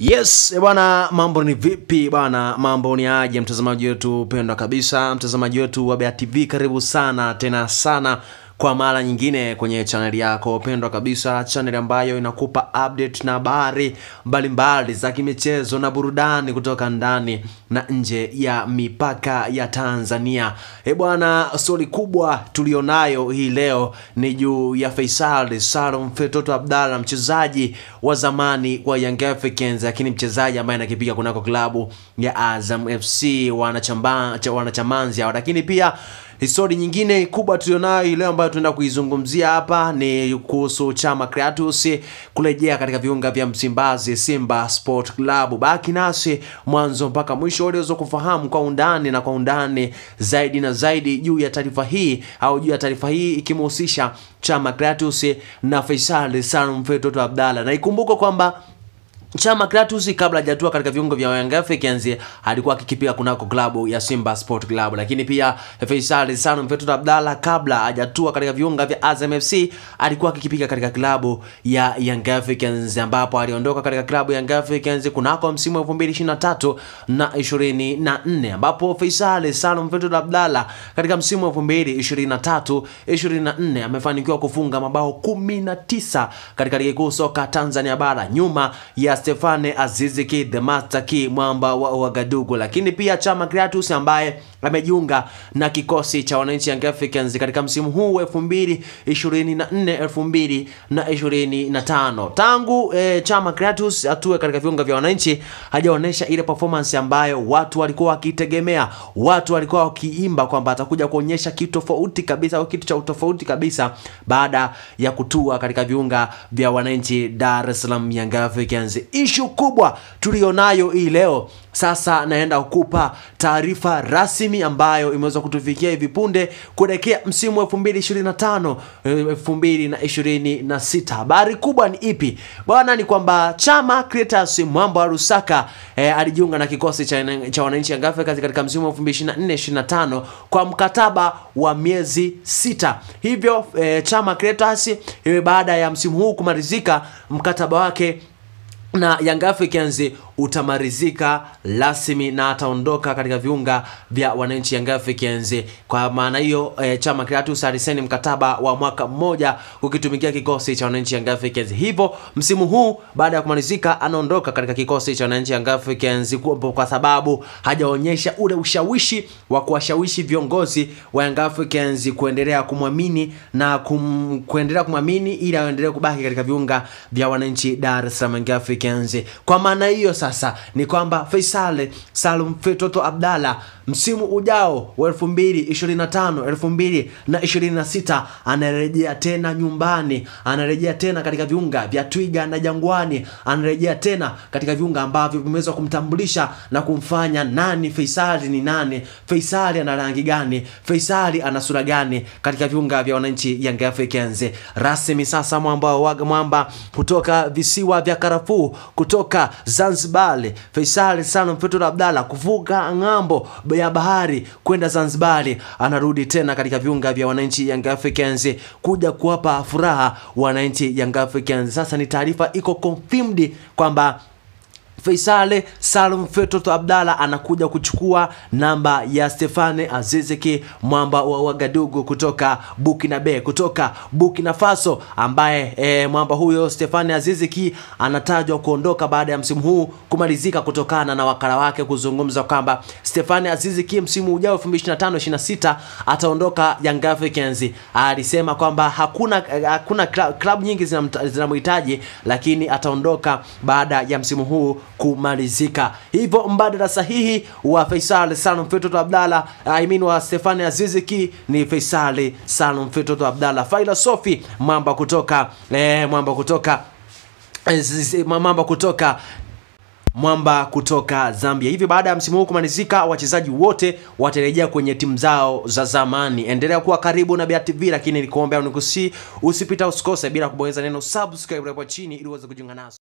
Yes, bwana, mambo ni vipi bwana? Mambo ni aje mtazamaji wetu pendwa kabisa, mtazamaji wetu wa Bea TV, karibu sana tena sana kwa mara nyingine kwenye channel yako pendwa kabisa, channel ambayo inakupa update na habari mbalimbali za kimichezo na burudani kutoka ndani na nje ya mipaka ya Tanzania. Bwana, story kubwa tulionayo hii leo ni juu ya Faisal Salum Feitoto Abdalla, mchezaji wa zamani wa Young Africans, lakini mchezaji ambaye anakipiga kunako klabu ya Azam FC wanachamanzi. Lakini pia histori nyingine kubwa tulionayo leo ambayo tunaenda kuizungumzia hapa ni kuhusu Chama Clatous kurejea katika viunga vya Msimbazi Simba Sport Club. Baki nasi mwanzo mpaka mwisho ili uweze kufahamu kwa undani zaidi na zaidi juu ya taarifa hii, au juu ya taarifa hii ikimhusisha Chama Clatous na Faisal Salum Feitoto Abdalla. Na ikumbuke kwamba Chama Clatous kabla hajatua katika viungo vya Young Africans alikuwa akikipiga kunako klabu ya Simba Sport Club, lakini pia Faisal Salum Feitoto Abdalla kabla hajatua katika viunga vya Azam FC alikuwa akikipiga katika klabu ya Young Africans, ambapo aliondoka katika klabu ya Young Africans kunako msimu wa 2023 na 24, ambapo Faisal Salum Feitoto Abdalla katika msimu wa 2023-24 amefanikiwa kufunga mabao 19 katika ligi kuu soka Tanzania bara, nyuma ya Stephane Aziz Ki the Master Key mwamba wa Ouagadougou. Lakini pia Chama Clatous ambaye amejiunga na kikosi cha wananchi Young Africans katika msimu huu 2024-2025. Tangu Chama Clatous atue katika viunga vya wananchi hajaonesha ile performance ambayo watu walikuwa wakitegemea, watu walikuwa wakiimba kwamba atakuja kuonyesha kitu tofauti kabisa, au kitu cha utofauti kabisa baada ya kutua katika viunga vya wananchi Dar es Salaam Young Africans. Issue kubwa tulionayo hii leo, sasa naenda kukupa taarifa rasmi ambayo imeweza kutufikia hivi punde kuelekea msimu wa 2025-2026. Habari kubwa ni ipi bwana? Ni kwamba Chama Clatous mwamba wa Lusaka alijiunga na kikosi cha wananchi Young Africans katika msimu wa 2024-2025 kwa mkataba wa miezi 6. Hivyo Chama Clatous baada ya msimu huu kumalizika, mkataba wake na Young Africans utamarizika rasmi na ataondoka katika viunga vya wananchi Young Africans. Kwa maana hiyo Chama Clatous alisaini mkataba wa mwaka mmoja ukitumikia kikosi cha wananchi Young Africans. Hivyo msimu huu baada ya kumalizika anaondoka katika kikosi cha wananchi Young Africans kwa sababu hajaonyesha ule ushawishi wa kuwashawishi viongozi wa Young Africans kuendelea kumwamini na kuendelea kumwamini ili aendelee kubaki katika viunga vya wananchi Dar es Salaam Young Africans. Kwa maana hiyo sasa ni kwamba Faisal Salum Feitoto Abdalla msimu ujao wa 2025-2026 anarejea tena nyumbani, anarejea tena katika viunga vya Twiga na Jangwani, anarejea tena katika viunga ambavyo vimeweza kumtambulisha na kumfanya nani Faisal ni nani, Faisal ana rangi gani, Faisal ana sura gani katika viunga vya wananchi Young Africans. Rasmi sasa mwamba kutoka visiwa vya Karafuu, kutoka Zanzibar, Faisal Salum Feitoto Abdalla kuvuka ngambo ya bahari kwenda Zanzibar, anarudi tena katika viunga vya wananchi Young Africans kuja kuwapa furaha wananchi Young Africans. Sasa ni taarifa iko confirmed kwamba Faisal Salum Feitoto Abdalla anakuja kuchukua namba ya Stephane Aziz Ki mwamba wa Ouagadougou kutoka Burkina Faso, ambaye mwamba huyo Stephane Aziz Ki anatajwa kuondoka baada ya msimu huu kumalizika kutokana na wakala wake kuzungumza kwamba Stephane Aziz Ki msimu ujao 2025-26 ataondoka Young Africans. Alisema kwamba hakuna klabu nyingi zinamhitaji, lakini ataondoka baada ya msimu huu kumalizika. Hivyo mbadala sahihi wa Faisal Salum Feitoto Abdalla, wa Stephane Aziz Ki ni Faisal Salum Feitoto Abdalla. Philosophy mwamba kutoka Zambia. Hivi baada ya msimu huu kumalizika, wachezaji wote watarejea kwenye timu zao za zamani. Endelea kuwa karibu na Bea TV, lakini nikuombe usikose bila kubonyeza neno subscribe hapo chini ili uweze kujiunga nasi.